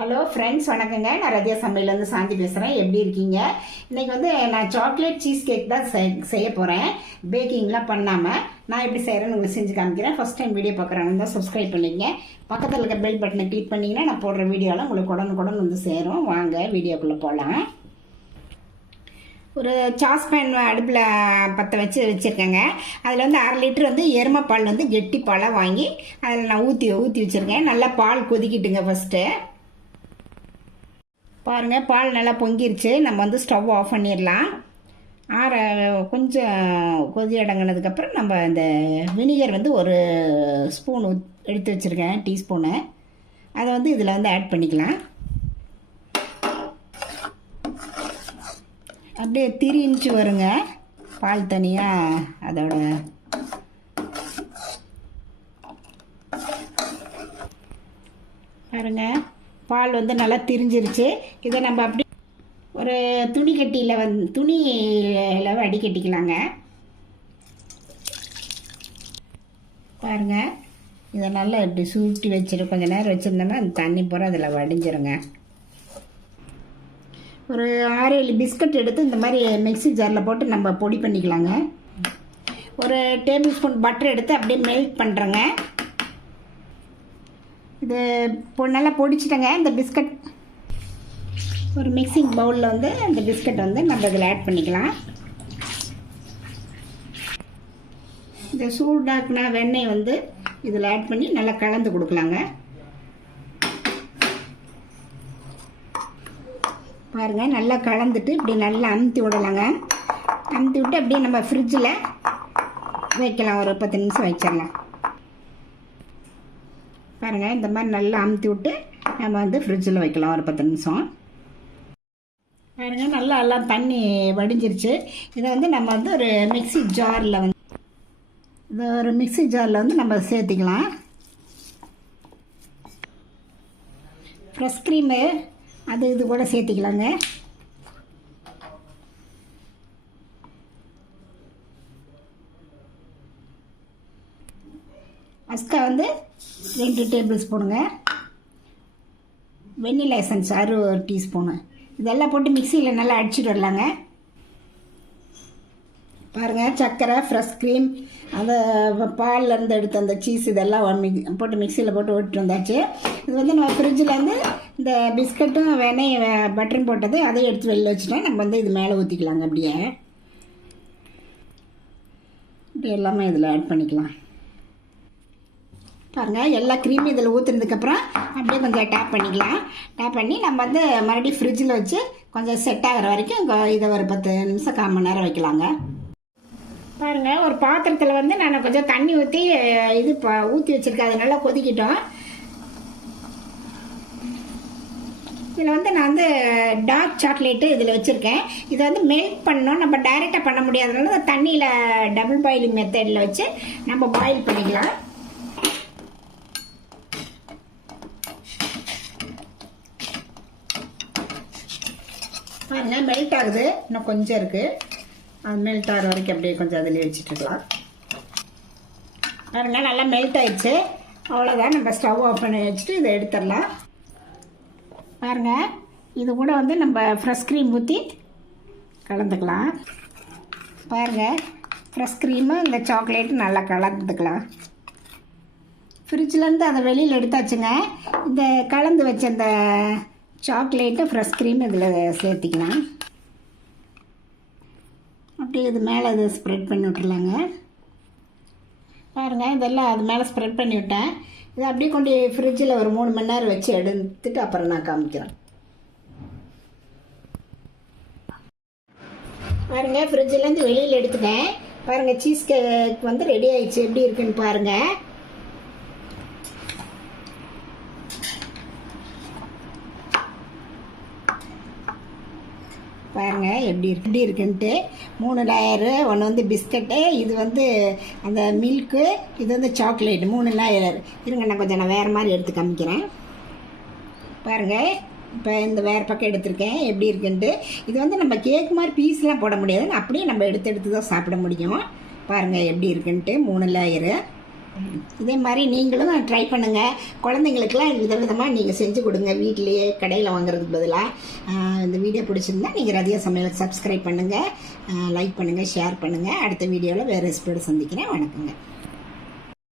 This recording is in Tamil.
ஹலோ ஃப்ரெண்ட்ஸ், வணக்கங்க. நான் ரதியா சமையலேருந்து சாந்தி பேசுகிறேன். எப்படி இருக்கீங்க? இன்றைக்கி வந்து நான் சாக்லேட் சீஸ் கேக் தான் செய்ய போகிறேன். பேக்கிங்லாம் பண்ணாமல் நான் எப்படி செய்கிறேன்னு உங்களுக்கு செஞ்சு காமிக்கிறேன். ஃபஸ்ட் டைம் வீடியோ பார்க்குறவங்க தான் சப்ஸ்கிரைப் பண்ணிங்க. பக்கத்தில் இருக்க பெல் பட்டனை கிளிக் பண்ணிங்கன்னா நான் போடுற வீடியோலாம் உங்களுக்கு உடனுக்குடன் வந்து சேரும். வாங்க வீடியோக்குள்ளே போகலாம். ஒரு சாஸ்பேன் அடுப்பில் பற்ற வச்சுருக்கேங்க. அதில் வந்து 1/2 லிட்டர் வந்து எருமைப்பால் வந்து கெட்டி பாலாக வாங்கி அதில் நான் ஊற்றி வச்சுருக்கேன். நல்லா பால் கொதிக்கிட்டுங்க. ஃபஸ்ட்டு பாருங்கள், பால் நல்லா பொங்கிருச்சு. நம்ம வந்து ஸ்டவ் ஆஃப் பண்ணிடலாம். கொஞ்சம் கொதி அடங்கினதுக்கப்புறம் நம்ம இந்த வினிகர் வந்து ஒரு ஸ்பூன் எடுத்து வச்சுருக்கேன், டீஸ்பூனு. அதை வந்து இதில் வந்து ஆட் பண்ணிக்கலாம். அப்படியே திரிஞ்சு வருங்க பால் தனியாக. அதோட பாருங்க, பால் வந்து நல்லா திரிஞ்சிருச்சு. இதை நம்ம அப்படி ஒரு துணியில் வடிகட்டிக்கலாங்க. பாருங்கள், இதை நல்லா இப்படி சுருட்டி வச்சுட்டு கொஞ்சம் நேரம் வச்சுருந்தோம்னா அந்த தண்ணி பூரா அதில் வடிஞ்சிருங்க. ஒரு 6-7 பிஸ்கட் எடுத்து இந்த மாதிரி மிக்ஸி ஜாரில் போட்டு நம்ம பொடி பண்ணிக்கலாங்க. ஒரு டேபிள் ஸ்பூன் பட்டர் எடுத்து அப்படியே மெல்ட் பண்ணுறேங்க. இது நல்லா பொடிச்சிட்டேங்க. இந்த பிஸ்கட் ஒரு மிக்சிங் பவுலில் வந்து இந்த பிஸ்கட் வந்து நம்ம இதில் ஆட் பண்ணிக்கலாம். இந்த சூடாக்குனா வெண்ணெய் வந்து இதில் ஆட் பண்ணி நல்லா கலந்து கொடுக்கலாங்க. பாருங்கள், நல்லா கலந்துட்டு இப்படி நல்லா அமுத்தி விடலாங்க. அமுத்தி விட்டு அப்படியே நம்ம ஃப்ரிட்ஜில் வைக்கலாம். ஒரு 10 நிமிஷம் வச்சிடலாம். பாருங்கள், இந்த மாதிரி நல்லா அமுத்தி விட்டு நம்ம வந்து ஃப்ரிட்ஜில் வைக்கலாம் ஒரு 10 நிமிஷம். பாருங்கள், நல்லா எல்லாம் தண்ணி வடிஞ்சிருச்சு. இதை வந்து நம்ம வந்து ஒரு மிக்ஸி ஜாரில் வந்து நம்ம சேர்த்திக்கலாம். ஃப்ரெஷ் க்ரீமு இது கூட சேர்த்திக்கலாங்க. அஸ்கா வந்து 2 டேபிள் ஸ்பூனுங்க. Vanilla essence 1 teaspoon. இதெல்லாம் போட்டு மிக்சியில் நல்லா அடிச்சுட்டு வரலாங்க. பாருங்கள், சர்க்கரை, ஃப்ரெஷ் க்ரீம், அந்த பால்லேருந்து எடுத்த அந்த சீஸ் இதெல்லாம் போட்டு மிக்சியில் போட்டு ஓட்டிட்டு வந்தாச்சு. இது வந்து நம்ம ஃப்ரிட்ஜில் வந்து இந்த பிஸ்கட்டும் வெண்ணெய் பட்டரும் போட்டது அதையும் எடுத்து வெளில வச்சுட்டேன். நம்ம வந்து இது மேலே ஊற்றிக்கலாங்க. அப்படியே இப்படி எல்லாமே இதில் ஆட் பண்ணிக்கலாம். பாருங்கள், எல்லா க்ரீமும் இதில் ஊற்றுனதுக்கப்புறம் அப்படியே கொஞ்சம் டேப் பண்ணிக்கலாம். டேப் பண்ணி நம்ம வந்து மறுபடியும் ஃப்ரிட்ஜில் வச்சு கொஞ்சம் செட் ஆகிற வரைக்கும் இதை ஒரு 10 நிமிஷம் 1/4 மணி நேரம் வைக்கலாங்க. பாருங்கள், ஒரு பாத்திரத்தில் வந்து நான் கொஞ்சம் தண்ணி ஊற்றி ஊற்றி வச்சுருக்கேன். அது நல்லா கொதிக்கிட்டோம். இதில் வந்து நான் வந்து டார்க் சாக்லேட்டு இதில் வச்சுருக்கேன். இதை வந்து மெல்ட் பண்ணணும். நம்ம டைரெக்டாக பண்ண முடியாதனால தண்ணியில் டபுள் பாயிலிங் மெத்தடில் வச்சு நம்ம பாயில் பண்ணிக்கலாம். பாருங்கள், மெல்ட் ஆகுது. இன்னும் கொஞ்சம் இருக்குது. அது மெல்ட் ஆகிற வரைக்கும் அப்படியே கொஞ்சம் அதிலே வச்சுட்டுருக்கலாம். பாருங்கள், நல்லா மெல்ட் ஆயிடுச்சு. அவ்வளோதான். நம்ம ஸ்டவ் ஆஃப் பண்ணி வச்சுட்டு இதை எடுத்துடலாம். பாருங்கள், இது கூட வந்து நம்ம ஃப்ரெஷ் க்ரீம் ஊற்றி கலந்துக்கலாம். பாருங்கள், ஃப்ரெஷ் க்ரீமு இந்த சாக்லேட்டு நல்லா கலந்துக்கலாம். ஃப்ரிட்ஜிலேருந்து அதை வெளியில் எடுத்தாச்சுங்க. இந்த கலந்து வச்ச இந்த சாக்லேட்டு ஃப்ரெஷ் க்ரீம் இதில் சேர்த்திக்கலாம். அப்படியே இது மேலே இது ஸ்ப்ரெட் பண்ணி விட்டுருலாங்க. பாருங்கள், இதெல்லாம் அது மேலே ஸ்ப்ரெட் பண்ணி விட்டேன். இதை அப்படியே கொண்டு ஃப்ரிட்ஜில் ஒரு 3 மணி நேரம் வச்சு எடுத்துட்டு அப்புறம் நான் காமிக்கிறேன். பாருங்கள், ஃப்ரிட்ஜிலேருந்து வெளியில் எடுத்துட்டேன். பாருங்கள், சீஸ் கேக் வந்து ரெடி ஆயிடுச்சு. எப்படி இருக்குன்னு பாருங்கள். பாருங்கள் எப்படி இருக்குன்ட்டு. 3 லேயரு. ஒன்று வந்து பிஸ்கட்டு, இது வந்து அந்த மில்க்கு, இது வந்து சாக்லேட்டு. 3 லேயர். இருங்க, நான் வேறு மாதிரி எடுத்து காமிக்கிறேன். பாருங்கள், இப்போ இந்த வேறு பக்கம் எடுத்திருக்கேன். எப்படி இருக்குன்ட்டு. இது வந்து நம்ம கேக் மாதிரி பீஸ்லாம் போட முடியாது. அப்படியே நம்ம எடுத்து தான் சாப்பிட முடியும். பாருங்கள் எப்படி இருக்குன்ட்டு. 3 லேயரு. இதே மாதிரி நீங்களும் ட்ரை பண்ணுங்கள். குழந்தைங்களுக்கெல்லாம் விதவிதமாக நீங்கள் செஞ்சு கொடுங்க, வீட்டிலேயே கடையில் வாங்குறதுக்கு பதிலாக. இந்த வீடியோ பிடிச்சிருந்தா நீங்கள் ரதியா சமையலுக்கு சப்ஸ்கிரைப் பண்ணுங்கள், லைக் பண்ணுங்கள், ஷேர் பண்ணுங்கள். அடுத்த வீடியோவில் வேறு ரெசிபியோடு சந்திக்கிறேன். வணக்கங்க.